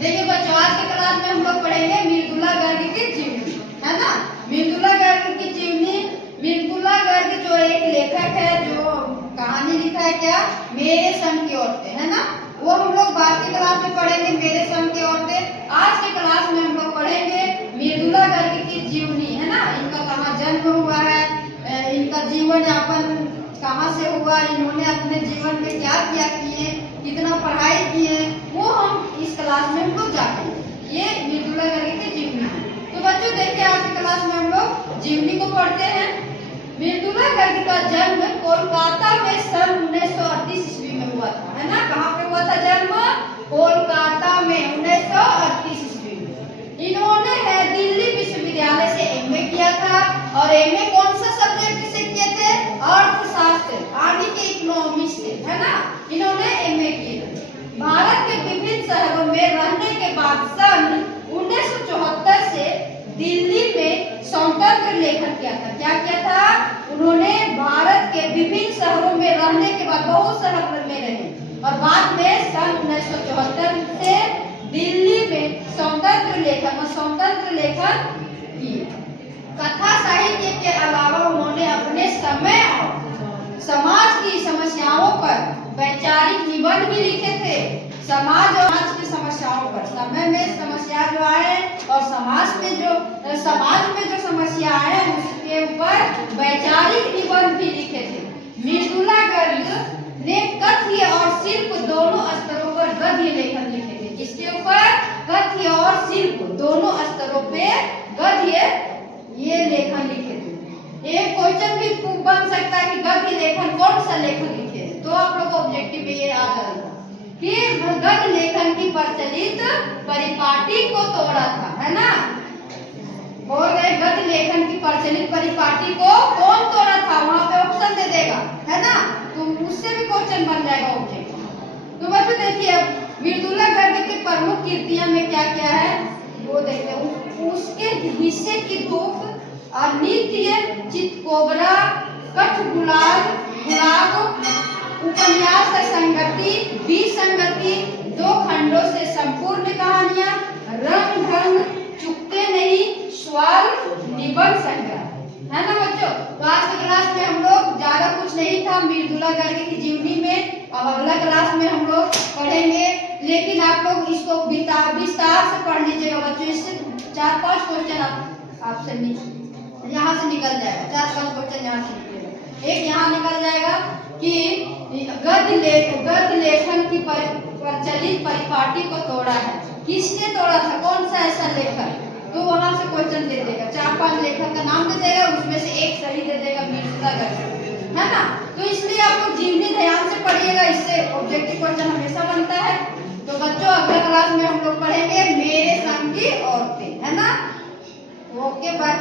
देखिए बच्चों, आज के क्लास में हम लोग पढ़ेंगे मृदुला गर्ग की जीवनी, है ना। मृदुला गर्ग की जीवनी, मृदुला गर्ग जो एक लेखक है, जो कहानी लिखा है क्या, मेरे संग की औरतें, है ना। वो हम लोग बाद की क्लास में पढ़ेंगे, मेरे संग की औरतें। आज के क्लास में हम लोग पढ़ेंगे मृदुला गर्ग की जीवनी, है ना। इनका कहाँ जन्म हुआ है, इनका जीवन यापन कहाँ से हुआ, इन्होंने अपने जीवन में क्या क्या किए, कितना पढ़ाई किए, वो हम इस क्लास में हम लोग जानेंगे। ये मृदुला गर्ग की जीवनी है। तो बच्चों देखिए, आज की क्लास में हम लोग जीवनी को पढ़ते हैं। मृदुला गर्ग का जन्म कोलकाता में सन 1938 ईस्वी में हुआ था, है ना। कहाँ पे हुआ था जन्म? कोलकाता में 1938 ईस्वी में। इन्होंने है दिल्ली विश्वविद्यालय से एमए किया था, और एमए कौन सा सब्जेक्ट से किए थे? अर्थशास्त्र, यानी कि इकोनॉमिक्स से, है ना। इन्होंने एमए किया। भारत के विभिन्न शहरों में रहने के बाद सन 1974 से दिल्ली में स्वतंत्र लेखन किया था। क्या किया था? उन्होंने भारत के विभिन्न शहरों में रहने के बाद, बहुत शहर में रहे, और बाद में सन 1974 से दिल्ली में स्वतंत्र लेखन किया। कथा साहित्य के अलावा उन्होंने अपने समय और समाज की समस्याओं पर वैचारिक निबंध भी लिखे थे। समाज और समाज की समस्याओं पर, समय में समस्या जो आए और समाज में जो समस्या आए उसके ऊपर वैचारिक निबंध भी लिखे थे। मृदुला गर्ग ने कथ्य और शिल्प दोनों स्तरों पर गद्य लेखन लिखे थे। किसके ऊपर? कथ्य और शिल्प दोनों स्तरों पे गद्य ये लेखन लिखे थे। एक क्वेश्चन भी बन सकता है कि गद्य लेखन कौन सा लेखन लिखे, तो आप लोग को ऑब्जेक्टिव में ये आ जाएगा कि गद्य लेखन की प्रचलित परिपाटी को तोड़ा था, है ना। बोल रहे गद्य लेखन की प्रचलित परिपाटी को कौन तोड़ा था, वहां पे ऑप्शन दे देगा, है ना। तो उससे भी क्वेश्चन बन जाएगा ऑब्जेक्टिव। तो बच्चों देखिए, मृदुला गर्ग की प्रमुख कृतियां में क्या क्या है वो देखते हैं। उसके हिस्से की धूप, नित्य, चितकोबरा, कठगुलाब, उपन्यास संगति, विसंगति, दो खंडों से संपूर्ण कहानियां, रंग ढंग, चुकते नहीं, स्वाल, निबंध संग्रह, है ना बच्चों। तो आज की क्लास में हम लोग ज्यादा कुछ नहीं था मृदुला गर्ग की जीवनी में। अब अगला क्लास में हम लोग पढ़ेंगे, लेकिन आप लोग इसको विस्तार से पढ़ लीजिएगा बच्चों। इससे 4-5 क्वेश्चन आपसे यहाँ से निकल जाएगा, 4-5 क्वेश्चन यहाँ से निकलेगा। एक यहाँ निकल जाएगा कि गद्य लेखन की प्रचलित परिपाटी को तोड़ा है। किसने तोड़ा था? कौन सा ऐसा लेखक? तो वहां से क्वेश्चन दे देगा, 4-5 लेखक का नाम दे देगा, उसमें से एक सही दे देगा, मृदुला गर्ग, है ना। तो इसलिए आप लोग जीवनी ध्यान से पढ़िएगा, इससे ऑब्जेक्टिव क्वेश्चन हमेशा बनता है। तो बच्चों अगला क्लास में हम लोग पढ़ेंगे मेरे संग की औरतें, है ना। Okay bye.